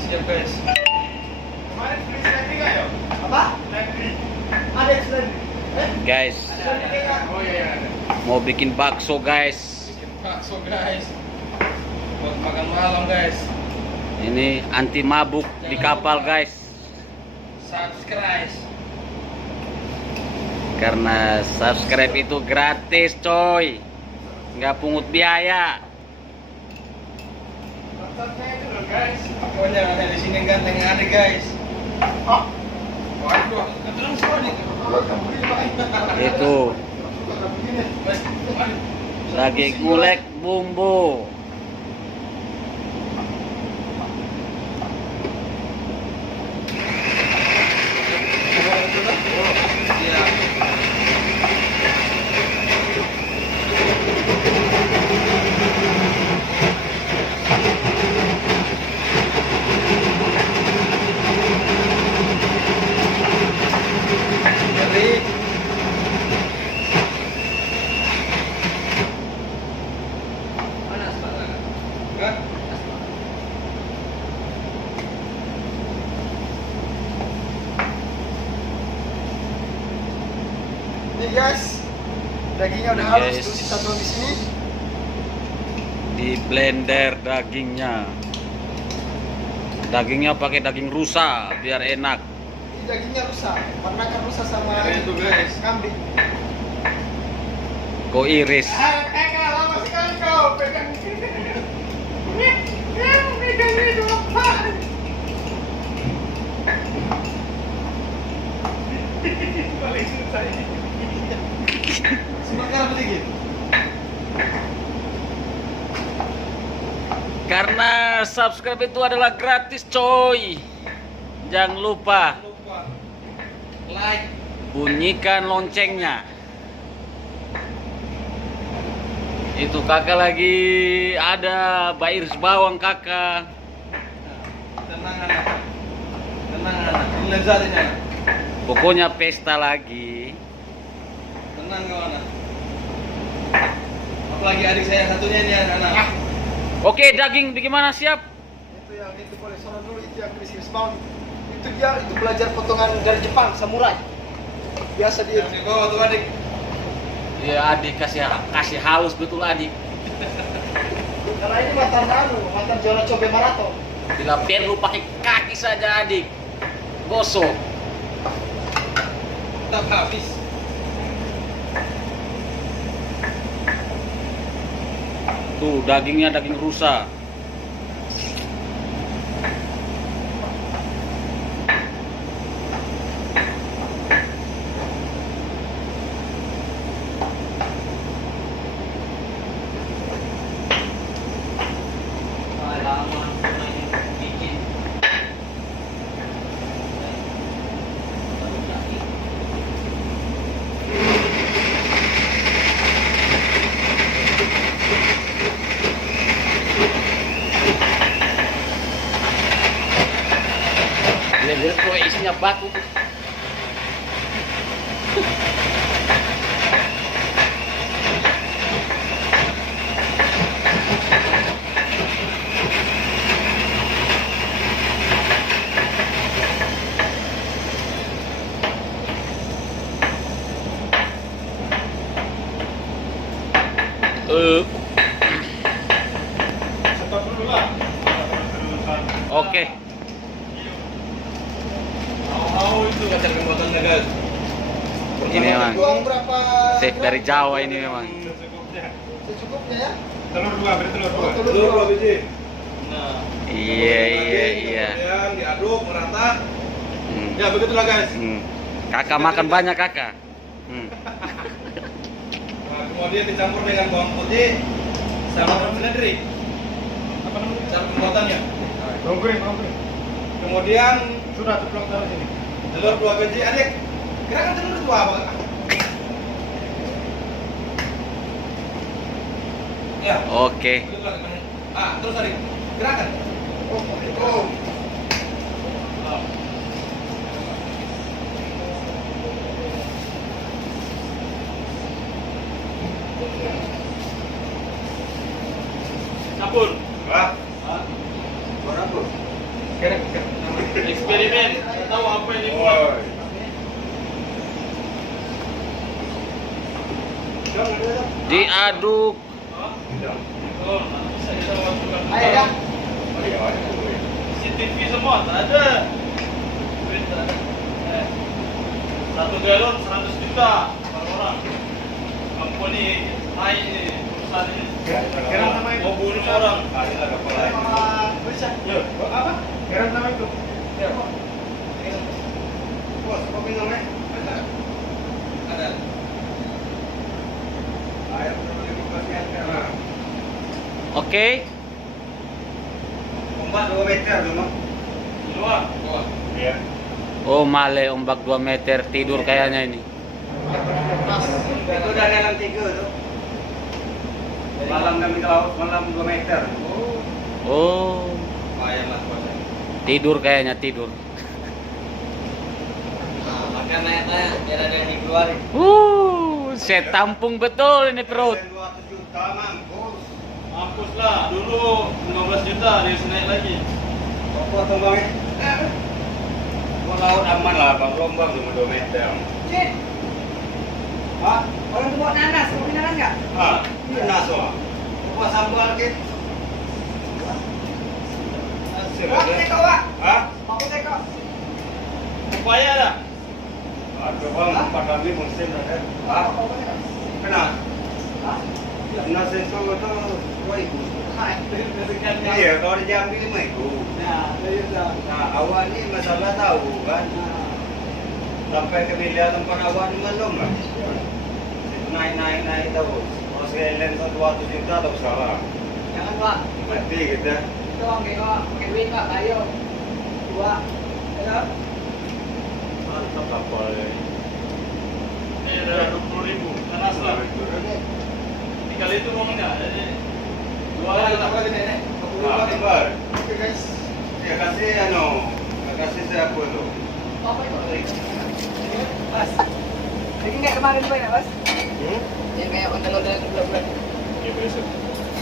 Siap guys. Kemarin beli seledri nggak ya? Apa? Seledri. Ada seledri. Guys, Oh iya. mau bikin bakso guys. Bikin bakso guys. Buat makan malam guys. Ini anti mabuk di kapal guys. Subscribe. Karena subscribe itu gratis coy, nggak pungut biaya. Saya itu loh guys. Pokoknya ada di sini ganteng ada guys. Oh, Waduh, kebetulan sekali. Itu begini. lagi ngulek bumbu. Iya. Jadi panas banget. Enggak? Nih guys, dagingnya udah Nih, halus guys. tuh kita tuang di sini. Di blender dagingnya. Dagingnya pakai daging rusa biar enak. Ini dagingnya rusak, karena kan rusak sama Ya, itu, guys. kambing. Kau iris. Enggak lama sekali kau pegang ini. Pegang itu apa? Paling susah ini. Sebentar sedikit. Karena subscribe itu adalah gratis coy. Jangan lupa Lupa like. bunyikan loncengnya. Itu kakak lagi ada bairis bawang kakak. Tenang anak. Tenang anak. Ini lezat ini anak. Pokoknya pesta lagi. Tenang kau anak. Apalagi adik saya satunya ini anak. Oke, daging bagaimana siap? Itu yang itu boleh sono dulu itu yang Chris Bound. Itu dia itu belajar potongan dari Jepang, samurai. Biasa dia. Yang kau tuh adik. Ya adik kasih halus betul adik. Karena ini matan jualan cobe maraton. Bila perlu pakai kaki saja adik. Gosok. Tak habis. Tuh dagingnya daging rusa. Lihat kok isinya batu. Stop dulu lah. Oke. Mau itu kacang kembotannya guys. Ini memang Tuang berapa? chef dari Jawa ini memang. Secukupnya ya. Telur dua, beri telur dua. Oh, Telur dua biji. Nah. Iya. Kemudian diaduk merata. Hmm. Ya begitulah guys. Kakak makan banyak kakak. Nah, kemudian dicampur dengan bawang putih sama seledri. Apa namanya? Cara pembuatannya. Bawang goreng. Kemudian Sudah ceplok taruh sini. telur dua biji. Adik, kira-kira telur itu apa? Ya. Oke. Begitulah. Terus adik, gerakan. Oh, itu. Diaduk. Oh, bisa kita masukkan. Ayo ya. CCTV semua tak ada. Duit tak ada. 1 galon 100 juta per orang. Company naik ini, perusahaan ini. Garam sama itu. Mau bunuh orang. Bisa. Loh, apa? Garam sama itu. Bos, kopi dong ya. Ada. Ayo, beli kulkas ya. Nah, Oke. Ombak 2 meter tuh, Mak. Di luar. Luar. iya. Oh, male ombak 2 meter tidur kayaknya ini. Pas. Itu dari alam 3 tuh. Malam kami ke laut, malam 2 meter. Oh, Lumayan lah kuasa. tidur kayaknya tidur. Nah, makan naik-naik, biar ada yang dikeluarin. Saya tampung betul ini perut. 200 juta, mampus. Mampus lah, dulu 15 juta, dia naik lagi. Apa tuh, Bang? Gua laut aman lah, Bang. Rombang cuma 2 meter. Cid, Hah? orang bawa nanas, kopi nanas nggak? Hah? Nanas wah. Apa sambal kit? Bawa teko, Pak. Hah? Bawa teko. Upaya dah. Aduh, Bang, 4 kali musim ada. Hah? Kena? Hah? Nanas itu tuh 2.000. Hai. Iya, kalau diambil 5.000. Nah, dari itu. Nah, awak ni masalah tahu kan? Sampai ke pilihan tempat awak ni belum lah. Naik tahu. Kalau sekalian 200 juta tak salah. Jangan, Pak. Mati kita. Itu orang pakai duit, Pak. Ayo. Dua. Ya. Mantap kapal ini. Ini ada 20.000, nanas lah. Dikali itu uangnya, jadi 2 kali lah. Nah, Bar. Oke, guys. Ya kasih kasih saya apa tu? Apa itu? Mas. Lagi nggak kemarin Pak ya, Mas? Yang kayak ondel-ondel bulan-bulan. Ya besok.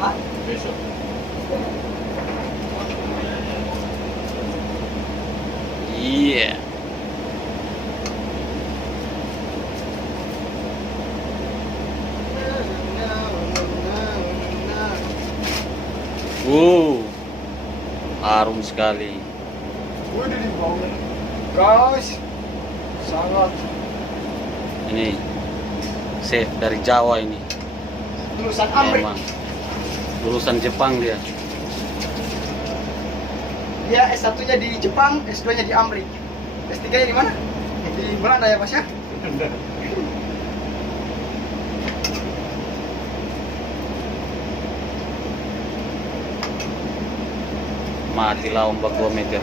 Hah? Besok. Iya. Harum sekali. Udah di bawah. Guys. Sangat Ini chef dari Jawa ini. lulusan Amrik. Memang lulusan Jepang dia. Dia S1-nya di Jepang, S2-nya di Amrik. S3-nya di mana? Di Belanda ya, Mas ya? Matilah ombak 2 meter.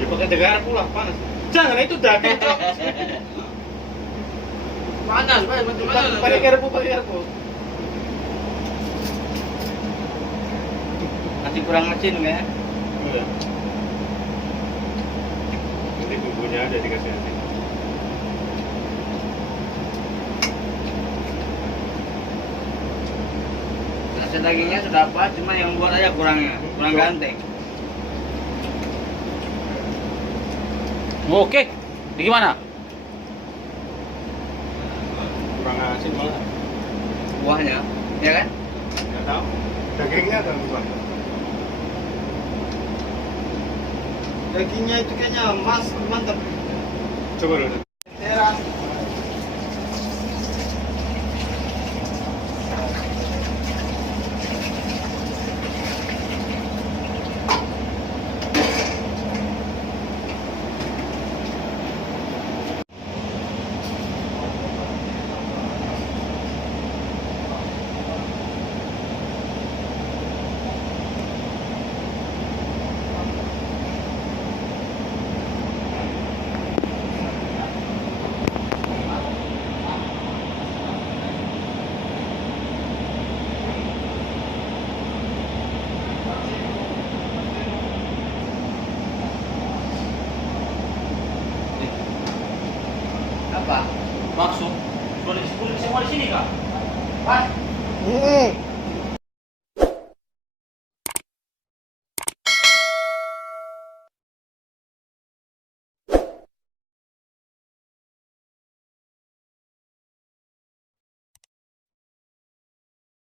Ya pakai tegar pula panas. Jangan itu daging kok. Panas, Pak. Pakai garpu, pakai garpu. Masih kurang asin ya. Iya. Nanti bumbunya ada dikasih nanti. Rasa dagingnya sudah pas, cuma yang buat aja kurang ganteng. Oke. Gimana? Kurang asin malah. Buahnya, ya kan? Nggak tahu. Dagingnya kan Pak. Dagingnya itu kayaknya emas, mantap. Coba dulu. Teras. Apa? Maksud, boleh semua di sini kak? Pas. Hmm.